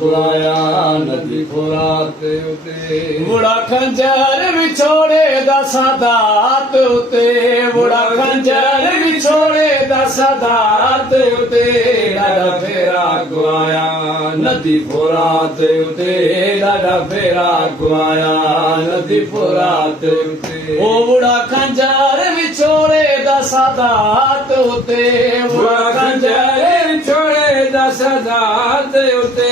गवाया नदी फुरात उते बुढ़ा खंजर विछोड़े दा सादात उते बुढ़ा खंजर विछोड़े दा सादात उते ॾाढा फेरा गवाया नदी फुरात उते ॾाढा फेरा गवाया नदी फुरात उते ओ बुढ़ा खंजर विछोड़े दा सादात उते बुढ़ा खंजर विछोड़े दा सादात उते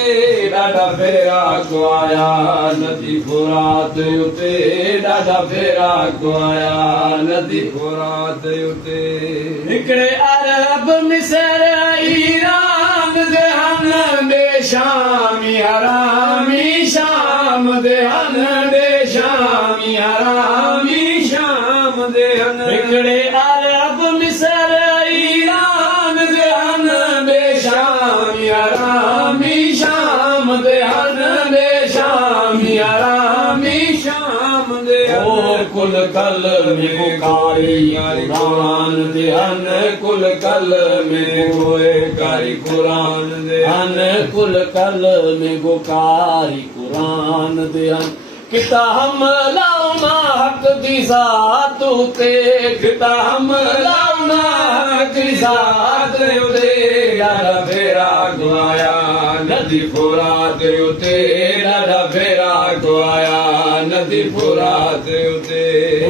ॾाढा फेरा गवाया नदी फुरात उते ॾाढा फेरा गवाया नदी फुरात उते हिकिड़े अरब मिस्र ईरान दे हन दे शामी हरामी शाम दे हन दे शामी हरामी शाम दे हन हिकिड़े अरब मिस्र ईरान दे हन दे शामी हरामी शाम दे हन दे शामी हरामी शाम दे ओ कुल कल में बुकारी कुरान दे हन कुल कल में गोए कारी कुरान दे हन कुल कल में बुकारी कुरान दे हन किता हम लाउना हक दी ज़ात उते किता हम लाउना हक दी ज़ात उते ॾाढा फेरा गवाया नदी फुरात उते ॾाढा फेरा गवाया नदी फुरात उते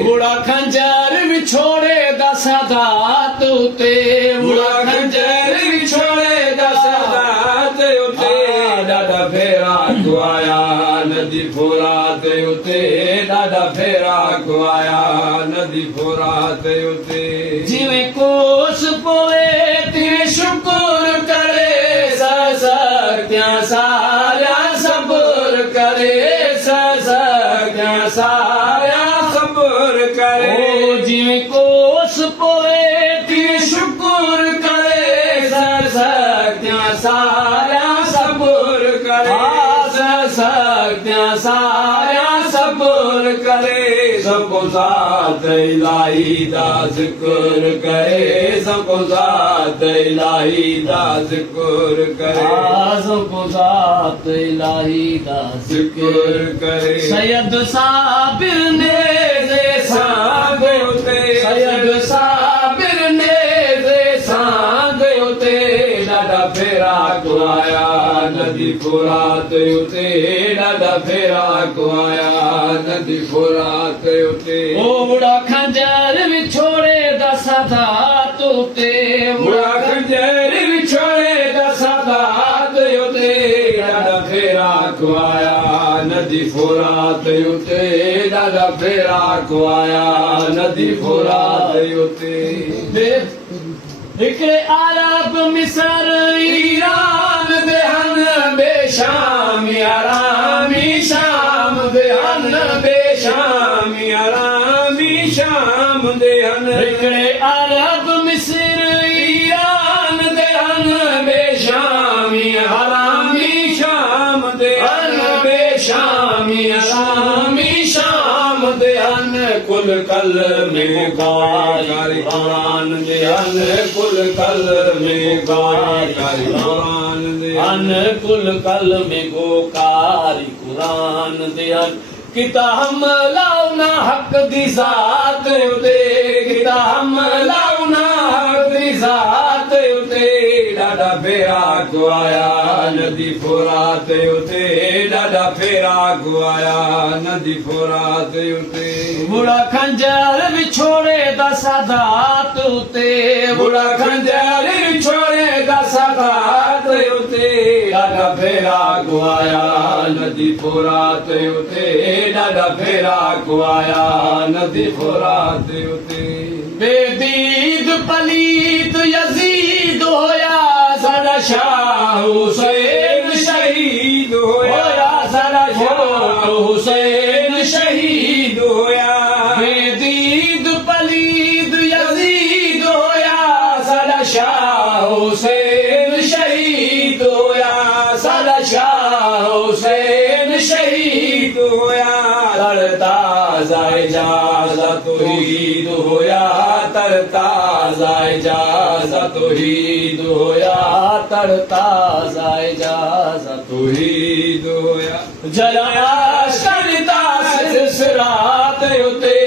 बुढ़ा खंजर विछोड़े दा सादात उते बुढ़ा खंजर विछोड़े दा सादात उते ॾाढा फेरा गवाया नदी फुरात उते ॾाढा फेरा गवाया नदी फुरात उते जिवें कोस पोए तिवें शुक्र करे ससक्या सारा सब्र करे ससक्या सारा सब्र करे ओ जिवें कोस पोए तिवें शुक्र करे ससक्या सारा सब्र करे ससक्या सारा सब्र करे सबको साथ इलाही दा जिक्र करे सबको साथ इलाही दा जिक्र करे सबको साथ इलाही दा जिक्र करे सैयद साबिर ने दे सांग उते सैयद साबिर ने दे सांग उते ॾाढा फेरा गवाया नदी फुरात उते ॾाढा फेरा गवाया नदी फुरात उते ओ बुढ़ा खंजर विछोड़े दा सादात उते बुढ़ा खंजर विछोड़े दा सादात उते ॾाढा फेरा गवाया नदी फुरात उते ॾाढा फेरा गवाया नदी फुरात उते हिकिड़े अरब मिस्र ईरान दे हन बेशामी हरामी शाम दे हन बेशामी हरामी शाम दे हन हिकिड़े अरब मिस्र ईरान दे हन बेशामी हरामी शाम दे हन बेशामी हरामी शाम दे हन कुल कल में बुकारी कुरान दे हन कुल कल में बुकारी कुरान दे हन कुल कल में गोकारी कुरान दे हन किता हम लाउना हक दी ज़ात उते किता हम लाउना हक दी ज़ात उते ॾाढा फेरा गवाया नदी फुरात उते ॾाढा फेरा गवाया नदी फुरात उते बुढ़ा खंजर विछोड़े दा सादात उते बुढ़ा खंजर विछोड़े दा सादात उते ॾाढा फेरा गवाया नदी फुरात उते ॾाढा फेरा गवाया नदी फुरात उते बेदीद पलीत यजीद होया साडा शाह हुसैन शहीद होया साडा शाह हुसैन शहीद होया बेदीद पलीत यजीद होया साडा शाह हुसैन शहीद होया साडा शाह हुसैन शहीद होया तरता जाए जा तुहीद होया तरता ਇਜਾਜ਼ਤ ਹੀ ਦੋਇਆ ਤਰਤਾਜ਼ਾ ਇਜਾਜ਼ਤ ਹੀ ਦੋਇਆ ਜਲਾਇਆ ਸ਼ਨਤਾ ਸਿਰਾਤ ਉਤੇ